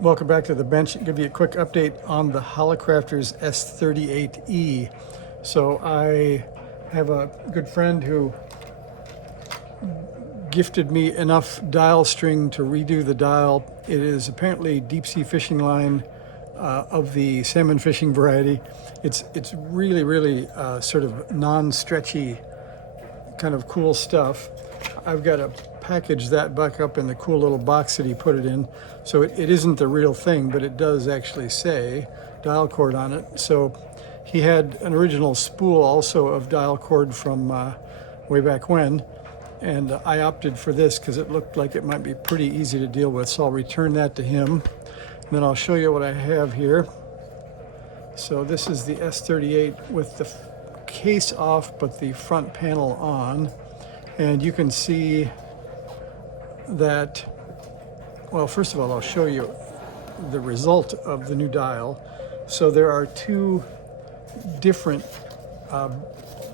Welcome back to the bench. I'll give you a quick update on the Hallicrafters S-38E. So I have a good friend who gifted me enough dial string to redo the dial. It is apparently deep sea fishing line of the salmon fishing variety. It's really sort of non-stretchy, kind of cool stuff. I've got to package that back up in the cool little box that he put it in. So it isn't the real thing, but it does actually say dial cord on it. So he had an original spool also of dial cord from way back when, and I opted for this because it looked like it might be pretty easy to deal with. So I'll return that to him, and then I'll show you what I have here. So this is the S-38 with the case off, but the front panel on. And you can see that, well, first of all, I'll show you the result of the new dial. So there are two different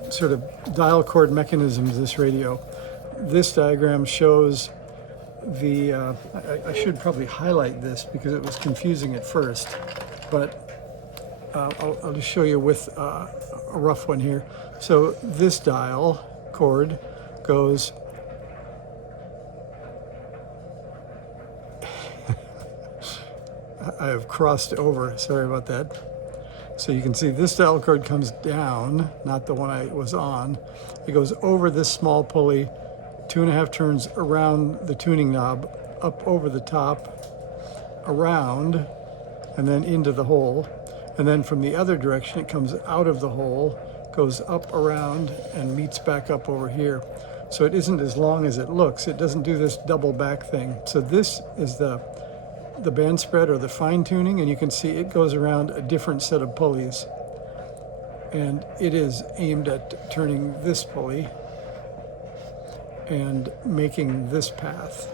sort of dial cord mechanisms, this radio. This diagram shows the, I should probably highlight this because it was confusing at first, but I'll just show you with a rough one here. So this dial cord goes I have crossed over, sorry about that. So you can see this dial cord comes down, not the one I was on. It goes over this small pulley, 2.5 turns around the tuning knob, up over the top, around, and then into the hole. And then from the other direction, it comes out of the hole, goes up around, and meets back up over here. So it isn't as long as it looks. It doesn't do this double back thing. So this is the band spread or the fine tuning, and you can see it goes around a different set of pulleys. And it is aimed at turning this pulley and making this path.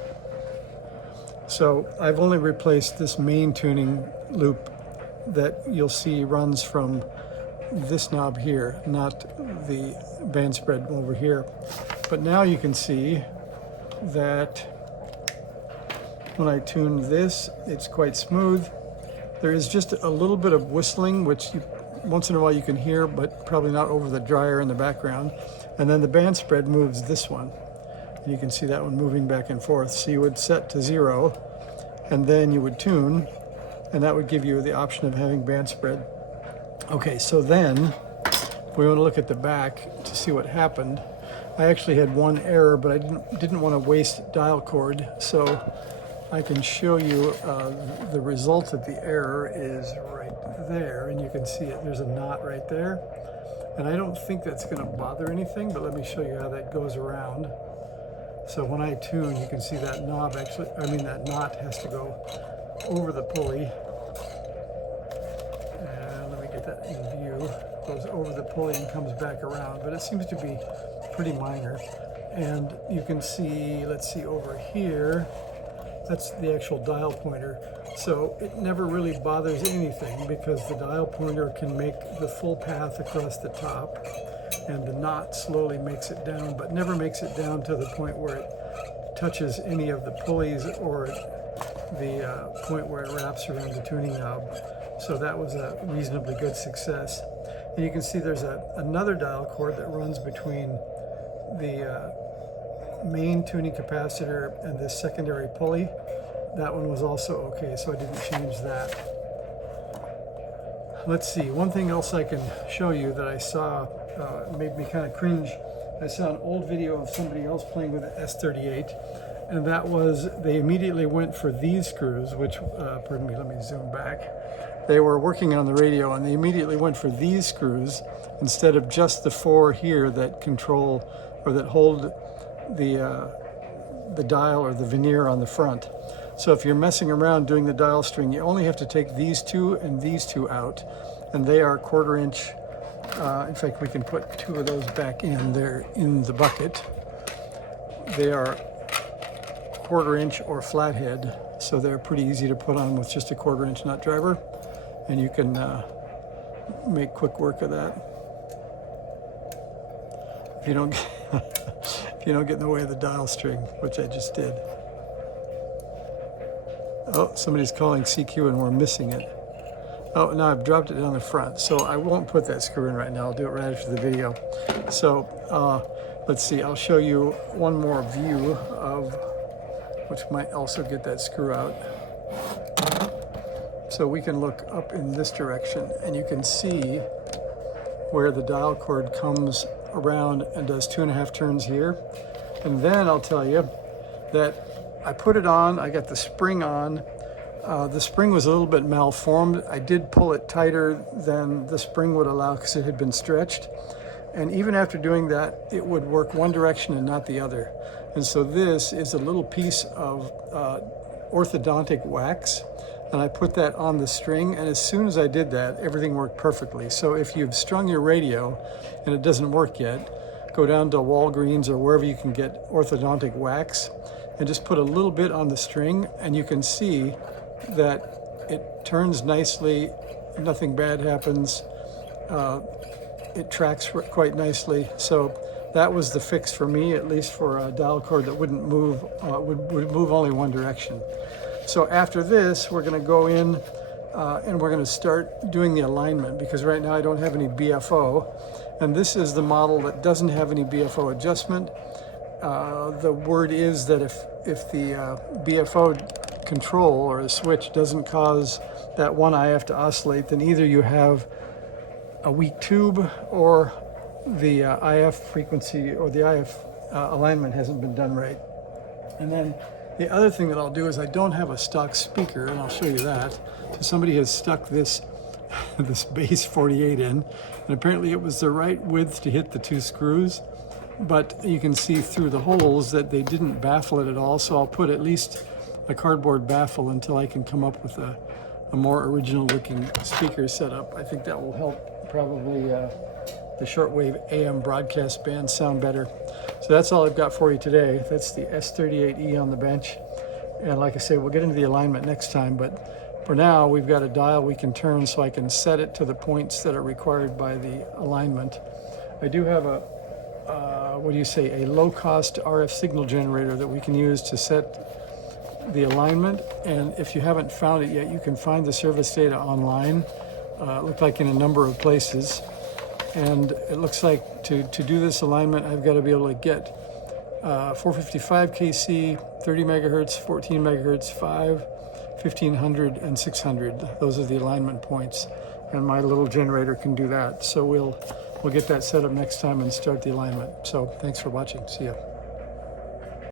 So I've only replaced this main tuning loop that you'll see runs from this knob here, not the band spread over here. But now you can see that when I tune this, it's quite smooth. There is just a little bit of whistling, which once in a while you can hear, but probably not over the dryer in the background. And then the band spread moves this one. You can see that one moving back and forth. So you would set to 0, and then you would tune, and that would give you the option of having band spread. Okay, so then we want to look at the back to see what happened. I actually had one error, but I didn't want to waste dial cord, so I can show you the result of the error is right there, and you can see it. There's a knot right there, and I don't think that's going to bother anything, but let me show you how that goes around. So when I tune, you can see that knob actually, that knot has to go over the pulley. And let me get that in view. Goes over the pulley and comes back around, but it seems to be pretty minor. And you can see, let's see over here, that's the actual dial pointer. So it never really bothers anything because the dial pointer can make the full path across the top, and the knot slowly makes it down, but never makes it down to the point where it touches any of the pulleys or the point where it wraps around the tuning knob. So that was a reasonably good success. And you can see there's another dial cord that runs between the main tuning capacitor and this secondary pulley. That one was also okay, so I didn't change that. Let's see, one thing else I can show you that I saw made me kind of cringe. I saw an old video of somebody else playing with the S-38, and that was they immediately went for these screws, which, pardon me, let me zoom back. They were working on the radio, and they immediately went for these screws instead of just the 4 here that control or that hold the dial or the veneer on the front. So if you're messing around doing the dial string, you only have to take these 2 and these 2 out, and they are 1/4 inch. In fact, we can put 2 of those back in there in the bucket. They are 1/4 inch or flathead, so they're pretty easy to put on with just a 1/4 inch nut driver, and you can make quick work of that. If you don't if you don't get in the way of the dial string, which I just did. Oh, somebody's calling CQ and we're missing it. Oh, now I've dropped it down the front, so I won't put that screw in right now. I'll do it right after the video. So let's see, I'll show you one more view of, which might also get that screw out. So we can look up in this direction and you can see where the dial cord comes around and does 2.5 turns here. And then I'll tell you that I put it on, I got the spring on. The spring was a little bit malformed. I did pull it tighter than the spring would allow because it had been stretched. And even after doing that, it would work one direction and not the other. And so this is a little piece of orthodontic wax. And I put that on the string, and as soon as I did that, everything worked perfectly. So if you've strung your radio and it doesn't work yet, go down to Walgreens or wherever you can get orthodontic wax and just put a little bit on the string, and you can see that it turns nicely, nothing bad happens, it tracks quite nicely. So that was the fix for me, at least for a dial cord that wouldn't move, would move only one direction. So after this, we're going to go in and we're going to start doing the alignment, because right now I don't have any BFO. And this is the model that doesn't have any BFO adjustment. The word is that if the BFO control or the switch doesn't cause that one IF to oscillate, then either you have a weak tube or the IF frequency or the IF alignment hasn't been done right. And then the other thing that I'll do is I don't have a stock speaker, and I'll show you that. So somebody has stuck this this base 48 in, and apparently it was the right width to hit the 2 screws, but you can see through the holes that they didn't baffle it at all. So I'll put at least a cardboard baffle until I can come up with a more original looking speaker setup. I think that will help probably the shortwave AM broadcast band sound better. So that's all I've got for you today. That's the S-38E on the bench. And like I say, we'll get into the alignment next time, but for now we've got a dial we can turn so I can set it to the points that are required by the alignment. I do have a, a low-cost RF signal generator that we can use to set the alignment. And if you haven't found it yet, you can find the service data online. It looked like in a number of places. And it looks like to do this alignment, I've got to be able to get 455 kC, 30 megahertz, 14 megahertz, 5, 1500, and 600. Those are the alignment points, and my little generator can do that. So we'll get that set up next time and start the alignment. So thanks for watching. See ya.